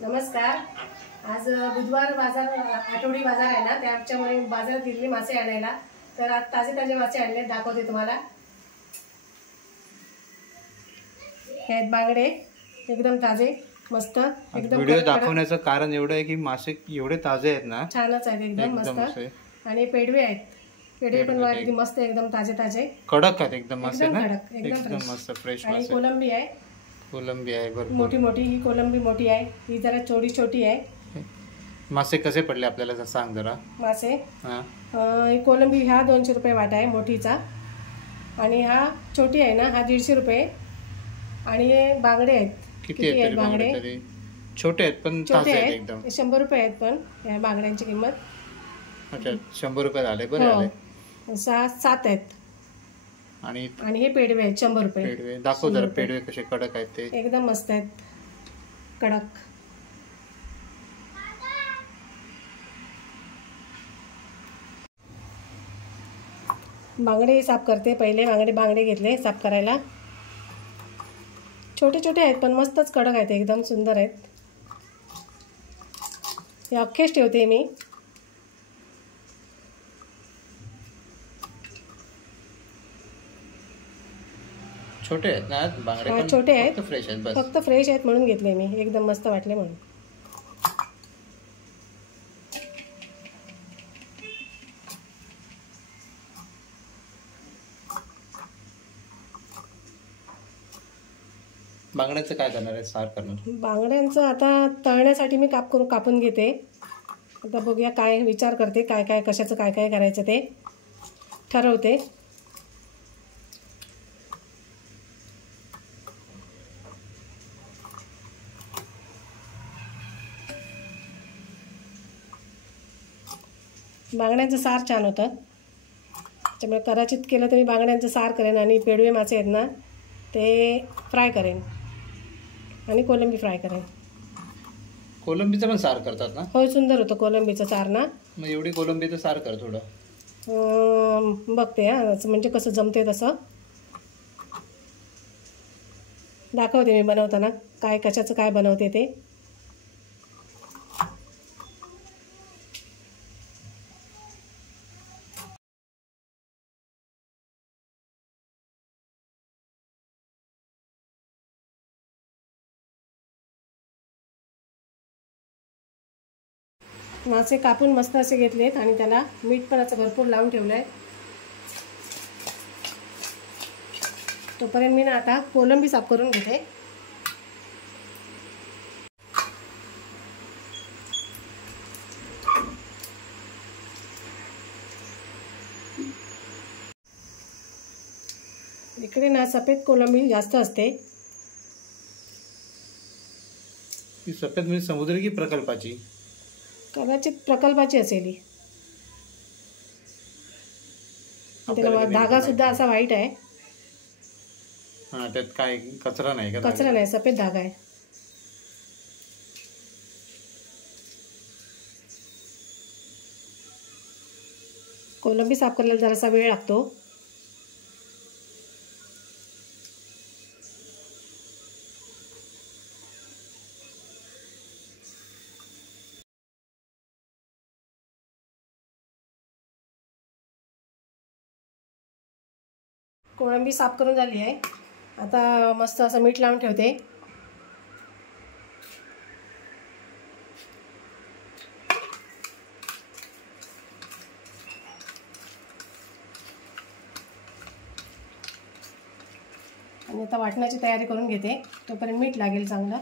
नमस्कार। आज बुधवार बाजार आठवडी बाजार आहे ना, त्याच्यामुळे बाजारात गेली मासे आणायला। तर आज ताजे ताजे मासे आणले, दाखवते तुम्हाला। हे बांगडे एकदम ताजे मस्त एकदम। व्हिडिओ दाखवण्याचं कारण एवढं आहे की मासे एवढे ताजे आहेत ना, छानच आहेत एकदम मस्त। आणि पेडवे आहेत, पेडवे पण एकदम मस्त एकदम ताजे ताजे कडक आहेत एकदम मस्त ना, एकदम मस्त फ्रेश मासे। आणि कोलंबी आहे, कोलंबी आहे भरपूर मोठी मोठी। ही कोलंबी मोठी आहे, ही जरा छोटी आहे। मासे कसे पडले आपल्याला सांग जरा। मासे ही कोलंबी हा 200 रुपये वाटा आहे मोठीचा, आणि हा छोटी आहे ना हा 150 रुपये। आणि हे बांगडे आहेत, किती आहेत बांगडे? छोटे आहेत पण ताजे आहेत एकदम। 100 रुपये आहेत पण या बांगड्यांची किंमत। अच्छा 100 रुपये झाले, बरे आले। 6-7 आहेत। आणि हे पेडवे आहेत 100 रुपये। पेडवे दाखव जरा, पेडवे कसे कडक आहेत ते, एकदम मस्त आहेत कडक। बांगडे साफ करते पहिले। बांगडे घेतले साफ करायला। छोटे छोटे आहेत पण मस्तच कडक आहेत, एकदम सुंदर आहेत। हे अख्खेच ठेवते मी। छोटे आहेत ना बांगडे, पण छोटे आहेत, फ्रेश आहेत बस। फक्त फ्रेश आहेत म्हणून घेतले मी, एकदम मस्त वाटले म्हणून। बांगड्यांचं काय करणार आहे, सार करणार? बांगड्यांचं आता तळण्यासाठी मी कापून घेते। आता बघूया, काय विचार करते, काय कशाचं काय करायचं ते ठरवते। बांगड्यांचं सार छान होतं, त्यामुळे कदाचित केलं तर मी बांगड्यांचं सार करेन। आणि पेडवे मासे आहेत ना ते फ्राय करेन, आणि कोलंबी फ्राय करेन। कोलंबीचं पण सार करतात ना? होय, सुंदर होतं कोलंबीचं सार ना। मग एवढी कोलंबीचं सार कर थोडं, बघते म्हणजे कसं जमते तसं दाखवते मी बनवताना, कशाचं काय बनवते ते। मासे कापून मस्त असे घेतलेत, आणि त्याला मीठ पण असं भरपूर लावून ठेवलंय। तोपर्यंत मी ना आता कोलंबी साफ करून घेते। इकडे ना सफेद कोलंबी जास्त असते। सफेद म्हणजे समुद्री की प्रकल्पाची? कदाचित प्रकल्पाची असेल ही। त्याला धागा सुद्धा असा व्हाईट आहे। हा, त्यात काय कचरा नाही का? कचरा नाही, सफेद धागा आहे। कोलंबी साफ करायला जरासा वेळ लागतो। कोळंबी साफ करून झाली आहे, आता मस्त असं मीठ लावून ठेवते। आणि आता वाटण्याची तयारी करून घेते, तोपर्यंत मीठ लागेल चांगलं।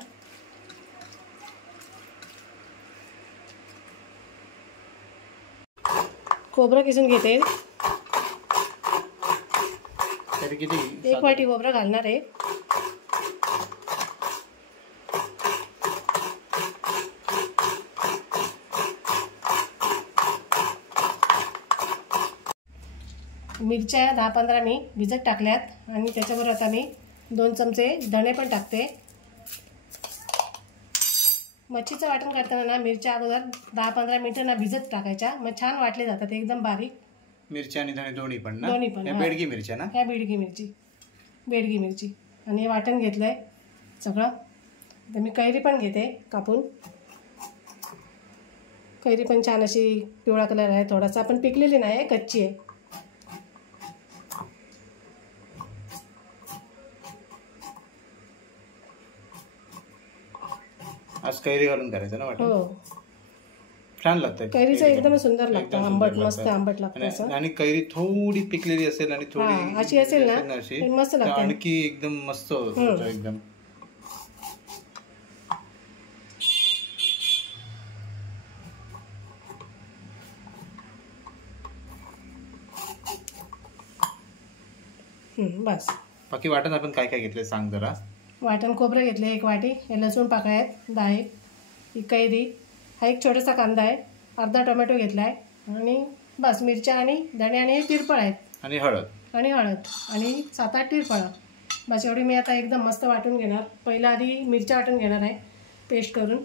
खोबरं किसून घेते, किती? 1 वाटी खोबरं घालणार आहे। मिरच्या 10-15 मी भिजत टाकल्यात, आणि त्याच्याबरोबर आता मी 2 चमचे धणे पण टाकते। मच्छीचं वाटण करताना ना मिरच्या अगोदर 10-15 मिनिटं ना भिजत टाकायच्या, मग छान वाटले जातात एकदम बारीक। मिरच्या आणि धणे दोन्ही पण ना? दोन्ही पण। बेडगी मिरच्या ना? बेडगी मिरची। आणि हे वाटण घेतलंय सगळं, आता मी कैरी पण घेते कापून. कैरी पण छान अशी पिवळा कलर आहे थोडासा, पण पिकलेली नाही आहे, कच्ची आहे. आज कैरी घालून करायचं ना वाटतं. हो, छान लागतं. कैरीचं एकदम सुंदर लागतं, एकदम आंबट सुंदर मस्त लागतं. आंबट लागतं असं. आणि कैरी थोडी पिकलेली असेल आणि हा, थोडी अशी असेल ना अशी तर मस्त तर लागते. आणखी एकदम मस्त होतं एकदम. बस. बाकी वाटण आपण काय काय घेतलंय सांग जरा. वाटण खोबरं घेतले 1 वाटी, हे लसूण पाकळ्या आहेत 10, ही कैरी, हा एक छोटासा कांदा आहे, अर्धा टोमॅटो घेतला आहे, आणि बस मिरच्या आणि धणे आणि हे तिरफळ आहेत, आणि हळद आणि 7-8 तिरफळं. बस एवढी मी आता एकदम मस्त वाटून घेणार. पहिला आधी मिरच्या वाटून घेणार आहे पेस्ट करून.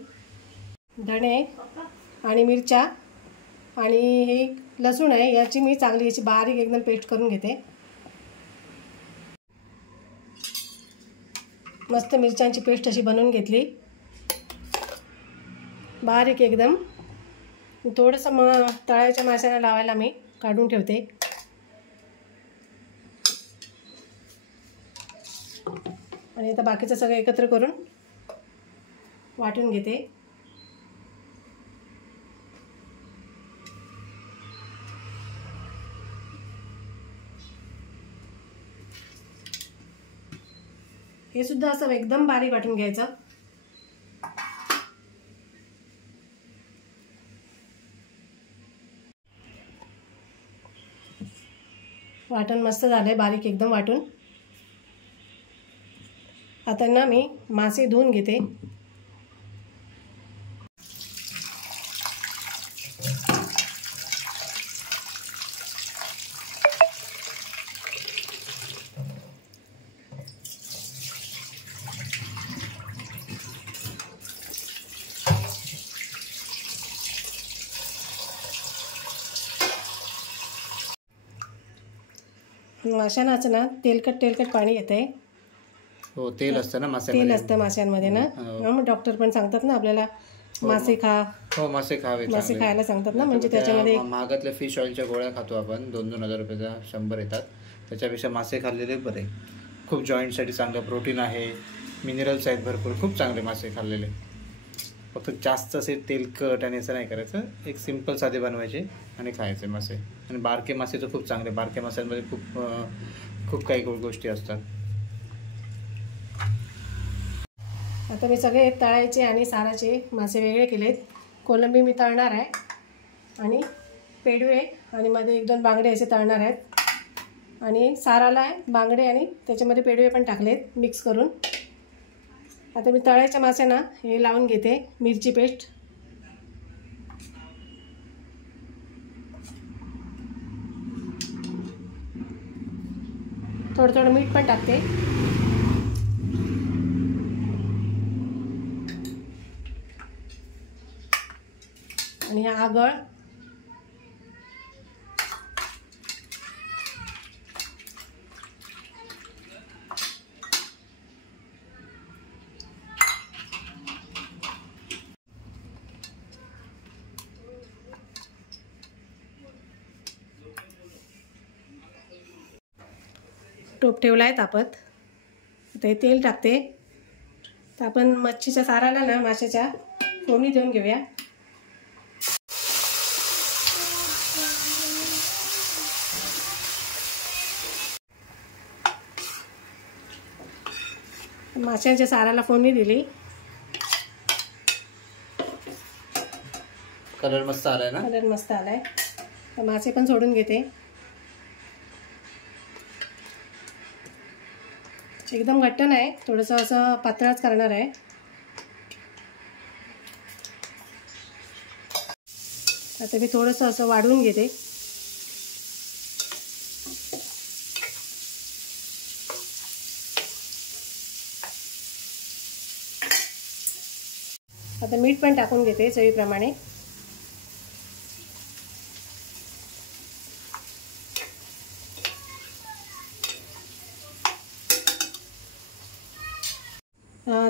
धणे आणि मिरच्या आणि हे लसूण आहे, याची मी चांगली याची बारीक एकदम पेस्ट करून घेते. मस्त मिरच्यांची पेस्ट अशी बनवून घेतली बारीक एकदम. थोडंसं तळायच्या माशाला लावायला मी काढून ठेवते. आणि आता बाकीचं सगळं एकत्र करून वाटून घेते. हे सुद्धा असं एकदम बारीक वाटून घ्यायचं. वाटण मस्त झालंय बारीक एकदम वाटून. आता ना मी मासे धुवून घेते. माशांनाच ना तेलकट पाणी येते. हो, तेल असतं ना माशामध्ये. तेल असतं माशांमध्ये ना. मग डॉक्टर पण सांगतात ना आपल्याला मासे खा. हो, मासे खावे, मासे खायला सांगतात ना. म्हणजे त्याच्यामध्ये महागातल्या फिश ऑइलच्या गोळ्या खातो आपण, 2-2 हजार रुपयाचा 100 येतात. त्याच्यापेक्षा मासे खाल्लेले बरे. खूप जॉईंटसाठी चांगलं, प्रोटीन आहे, मिनरल्स आहेत भरपूर, खूप चांगले मासे खाल्लेले. फक्त जास्त असे तेलकट आणि असं नाही करायचं. एक सिंपल साधे बनवायचे आणि खायचे मासे. आणि बारके मासे तर खूप चांगले. बारके माशांमध्ये खूप काही गोष्टी असतात. आता मी सगळे तळायचे आणि साराचे मासे वेगळे केलेत. कोलंबी मी तळणार आहे, आणि पेडवे आणि मध्ये 1-2 बांगडे असे तळणार आहेत. आणि साराला बांगडे आणि त्याच्यामध्ये पेडवे पण टाकलेत मिक्स करून. आता मी तळायच्या माशांना हे लावून घेते मिरची पेस्ट. थोडं मीठ पण टाकते. आणि हा आगळ, टोप ठेवला आहे तापत. आता हे तेल टाकते. तर आपण मच्छीच्या साराला ना माशाच्या फोडणी देऊन घेऊया. माशांच्या साराला फोडणी दिली. कलर मस्त आलाय ना. कलर मस्त आलाय. तर मासे पण सोडून घेते. एकदम घट्ट नाही, थोडंसं असं पातळच करणार आहे. आता मी थोडंसं असं वाढवून घेते. आता मीठ पण टाकून घेते चवीप्रमाणे.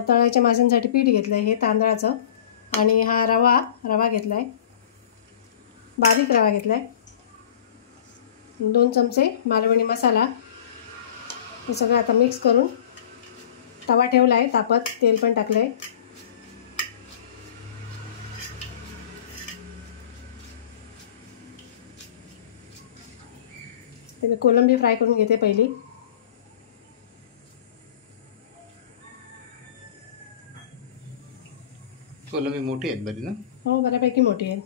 तळायच्या माशांसाठी पीठ घेतलं आहे हे तांदळाचं, आणि हा रवा घेतला आहे, बारीक रवा घेतला आहे, 2 चमचे मालवणी मसाला. हे सगळं आता मिक्स करून तवा ठेवला आहे तापत, तेल पण टाकलं आहे. ते मी कोलंबी फ्राय करून घेते पहिली. कोलंबी मोठी आहेत बरी ना? हो, बऱ्यापैकी मोठी आहे.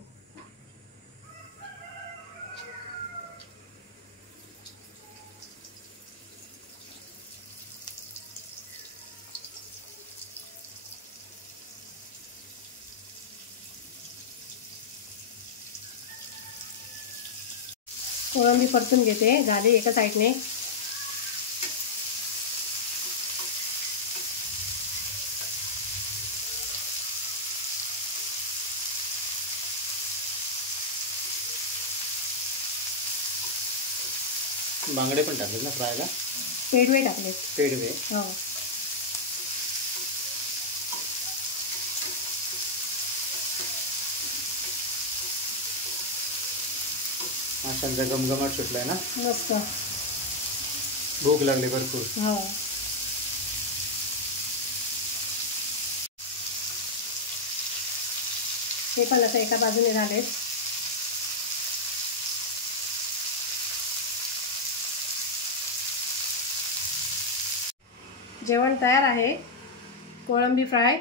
कोळंबी परतून घेते, झाली एका साईडने. बांगडे पण टाकले ना फ्रायला? पेडवे टाकले. पेडवे? हो. माशांचा घमघमाट सुटलाय ना? मस्त. भूक लागली भरपूर. हो. ते पण आता एका बाजूने झालेत. जेवण तयार आहे. कोळंबी फ्राय,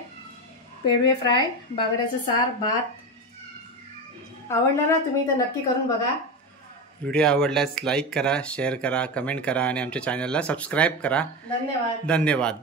पेडवे फ्राय, बांगड्याचं सार, भात. आवडलं ना तुम्ही तर नक्की करून बघा. व्हिडिओ आवडल्यास लाईक करा, शेअर करा, कमेंट करा आणि आमच्या चॅनलला सबस्क्राईब करा. धन्यवाद. धन्यवाद.